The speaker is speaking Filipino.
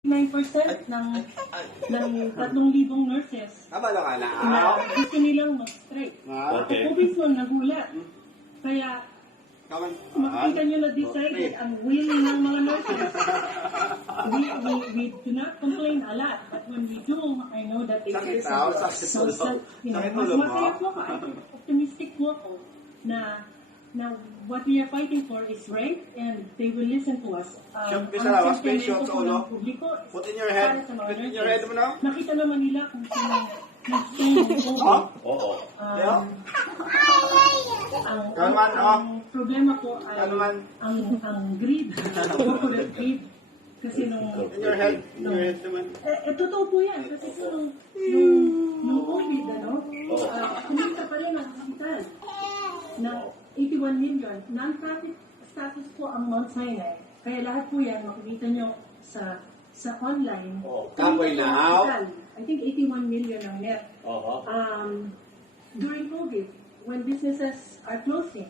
9% ng 3,000 nurses Kabalo ka na. na gusto nilang mag-strike. Okay. Ako mismo nagulat. Kaya Kaman. makita nyo na decided ang willing ng mga nurses. We do not complain a lot, but when we do, I know that it Sakit is daw, sakit ulo. Sakit ulo mo. masaya po ako. Optimistic po ako na what we are fighting for is right and they will listen to us. Shoot, bisa lang, mas patient sa ulo. Publiko, Put in your head. para sa mga Put in your nurses. head mo na. Nakita naman nila kung sino nag-stay ng COVID. Oo. Yeah. Ang problema ko ay Ano man? ang greed, corporate greed. Kasi nung In your head. In your head naman. totoo po yan. Kasi po nung COVID, kumita pala ng kapital ng 81 million. Non-profit status po ang Mount Sinai. Kaya lahat po yan, makikita nyo sa online. Kapoy Kumita na, ng how? kapital. I think 81 million ang net. Oo. During COVID, when businesses are closing,